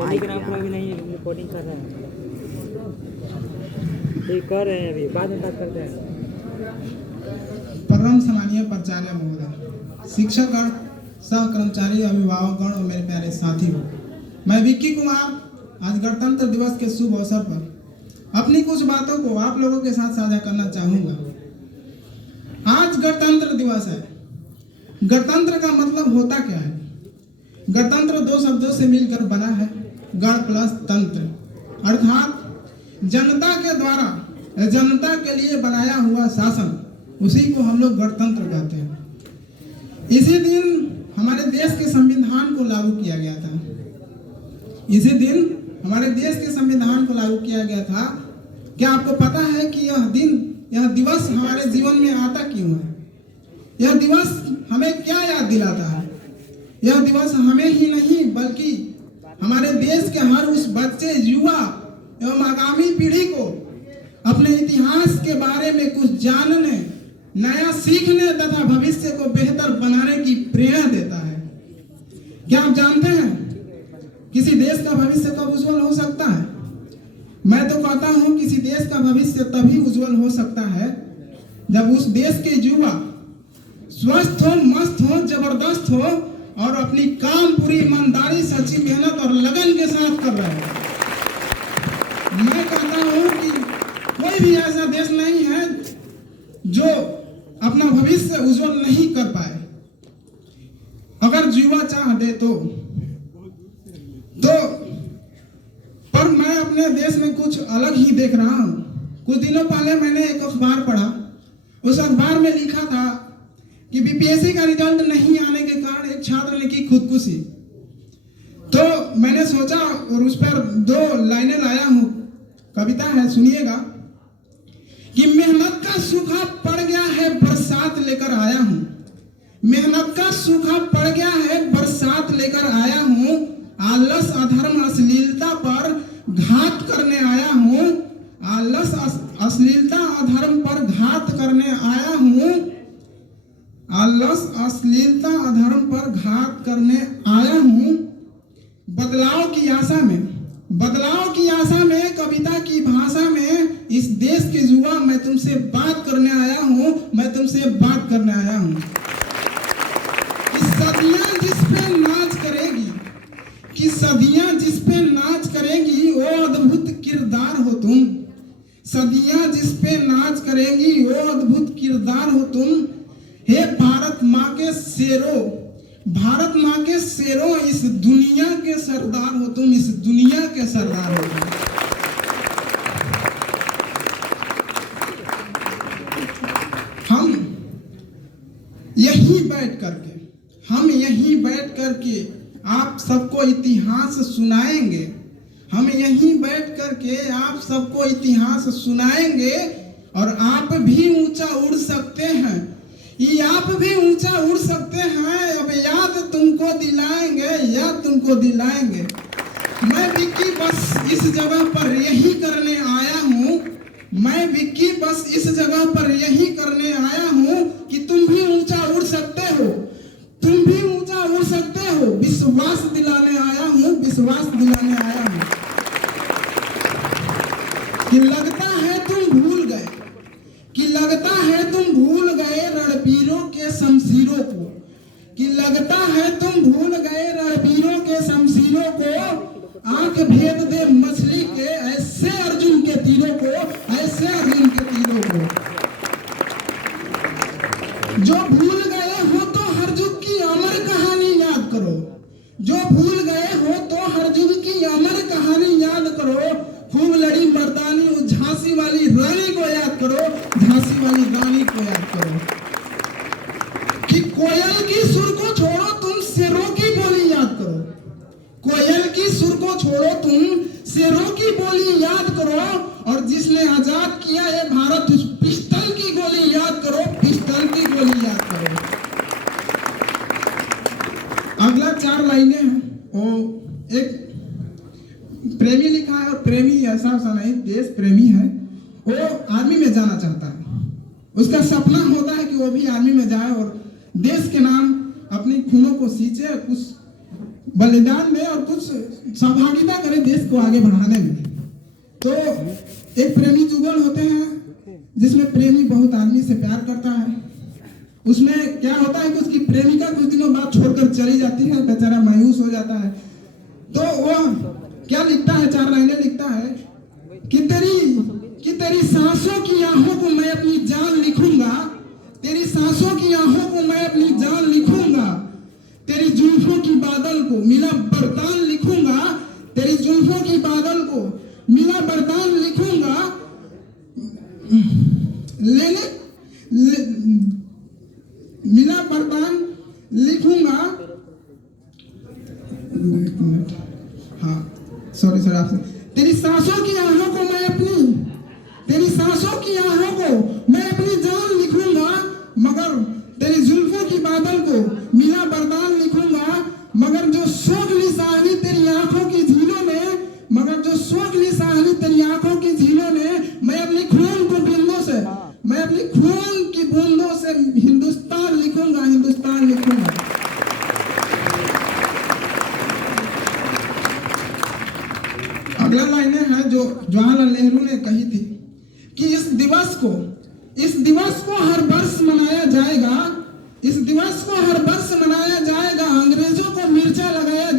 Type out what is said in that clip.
Telegram पर अभी नहीं रिकॉर्डिंग कर रहे हैं, ये कर रहे हैं, अभी बाद में बात करते हैं। परम सम्मानीय प्राचार्य महोदय, शिक्षकगण, सह कर्मचारी, अभिभावकगण और मेरे प्यारे साथियों, मैं विक्की कुमार आज गणतंत्र दिवस के शुभ अवसर पर अपनी कुछ बातों को आप लोगों के साथ साझा करना चाहूंगा। आज गणतंत्र दिवस है। गणतंत्र का मतलब होता क्या है? गणतंत्र दो शब्दों से मिलकर बना है, गण प्लस तंत्र, अर्थात जनता के द्वारा जनता के लिए बनाया हुआ शासन, उसी को हम लोग गणतंत्र कहते हैं। इसी दिन हमारे देश के संविधान को लागू किया गया था। इसी दिन हमारे देश के संविधान को लागू किया गया था। क्या आपको पता है कि यह दिवस हमारे जीवन में आता क्यों है? यह दिवस हमें क्या याद दिलाता है? यह दिवस हमें ही नहीं बल्कि हमारे देश के हर उस बच्चे, युवा एवं आगामी पीढ़ी को अपने इतिहास के बारे में कुछ जानने, नया सीखने तथा भविष्य को बेहतर बनाने की प्रेरणा देता है। क्या आप जानते हैं किसी देश का भविष्य कब उज्जवल हो सकता है? मैं तो कहता हूं किसी देश का भविष्य तभी उज्जवल हो सकता है जब उस देश के युवा स्वस्थ हो, मस्त हो, जबरदस्त हो और अपनी काम पूरी ईमानदारी, सच्ची मेहनत और लगन के साथ कर रहे हैं। मैं कहता हूं कि कोई भी ऐसा देश नहीं है जो अपना भविष्य उज्जवल नहीं कर पाए, अगर युवा चाह दे तो। पर मैं अपने देश में कुछ अलग ही देख रहा हूं। कुछ दिनों पहले मैंने एक अखबार पढ़ा। उस अखबार में लिखा था कि बीपीएससी का रिजल्ट नहीं आने के कारण एक छात्र ने की खुदकुशी। तो मैंने सोचा और उस पर 2 लाइनें लाया हूं। कविता है, सुनिएगा कि मेहनत का सूखा पड़ गया है, बरसात लेकर आया हूं। मेहनत का सूखा पड़ गया है, बरसात लेकर आया हूं। आलस, अधर्म, अश्लीलता पर घात करने आया हूं। आलस, अश्लीलता, अधर्म पर घात करने आया हूं। आलस, अश्लीलता, अधर्म पर घात करने आया हूं। बदलाव की आशा में कविता की भाषा में इस देश के युवा, मैं तुमसे बात करने आया हूं। मैं तुमसे बात करने आया हूं। सदियां जिस पे नाच करेगी, कि सदियां जिस पे नाच करेगी, वो अद्भुत किरदार हो तुम। सदियां जिस पे नाच करेगी, वो अद्भुत किरदार हो तुम। हे भारत माँ के शेरों, भारत माँ के शेरों, इस दुनिया के सरदार हो तुम। इस दुनिया के सरदार हो तुम। हम यहीं बैठ करके आप सबको इतिहास सुनाएंगे। हम यहीं बैठ करके आप सबको इतिहास सुनाएंगे और आप भी ऊंचा उड़ सकते हैं। ये आप भी ऊंचा उड़ सकते हैं। अब याद तुमको दिलाएंगे। मैं विक्की बस इस जगह पर यही करने आया हूँ। मैं विक्की बस इस जगह पर यही करने आया हूँ कि तुम भी ऊंचा उड़ सकते हो। तुम भी ऊंचा उड़ सकते हो। विश्वास दिलाने आया हूँ। विश्वास दिलाने आया हूँ कि लगता है तुम भूल गए, कि लगता है तुम भूल गए रणबीरों के शमशीरों को, कि लगता है तुम भूल गए रणबीरों के शमशीरों को। आंख भेद दे मछली के ऐसे अर्जुन के तीरों को, ऐसे अर्जुन के तीरों को। जो भूल गए हो तो हर युग की अमर कहानी याद करो। जो भूल गए हो तो हर युग की अमर कहानी याद करो। खूब लड़ी मर्दानी उस झांसी वाली रानी को याद करो। झांसी वाली रानी को याद करो। कि कोयल की सुर को छोड़ो, तुम शेरों की बोली याद करो। कोयल की सुर को छोड़ो, तुम शेरों की बोली याद करो। और जिसने आजाद किया ये भारत, उस पिस्टल की गोली याद करो। पिस्टल की गोली याद करो। अगला 4 लाइनें हैं। वो एक प्रेमी लिखा है, और प्रेमी ऐसा नहीं, देश प्रेमी है। वो आर्मी में जाना चाहता है। उसका सपना होता है कि वो भी आर्मी में जाए और देश के नाम अपनी खूनों को सींचे, कुछ बलिदान दें और कुछ सहभागिता करें देश को आगे बढ़ाने में। तो एक प्रेमी जुगल होते हैं जिसमें प्रेमी बहुत आदमी से प्यार करता है। उसमें क्या होता है कि उसकी प्रेमिका कुछ दिनों बाद छोड़कर चली जाती है, बेचारा मायूस हो जाता है। तो वह क्या लिखता है, 4 लाइनें लिखता है कि तेरी सांसों की आहों को मैं अपनी जान लिखूंगा, तेरी सांसों की आहों को मैं अपनी जान लिखूंगा, तेरी जुल्फों की बादल को मिला बरदान लिखूंगा, तेरी जुल्फों की बादल को मिला बरदान लिखूंगा, मिला बरदान लिखूंगा। हाँ सॉरी सर, आपसे तेरी सांसों की आहों को मैं अपनी जान लिखूंगा, मगर तेरी जुल्फों की बादल को मिला बरदान लिखूंगा, मगर जो शोक निशानी तेरी आंखों की झीलों में, मगर जो शोक निशानी तेरी आंखों की झीलों में, मैं अपनी खून की बूंदों से हिंदुस्तान लिखूंगा, हिंदुस्तान लिखूंगा। अगला लाइनें है जो जवाहरलाल नेहरू ने कही थी कि इस दिवस को हर वर्ष मनाया जाएगा, इस दिवस को हर वर्ष मनाया जाएगा, अंग्रेजों को मिर्चा लगाया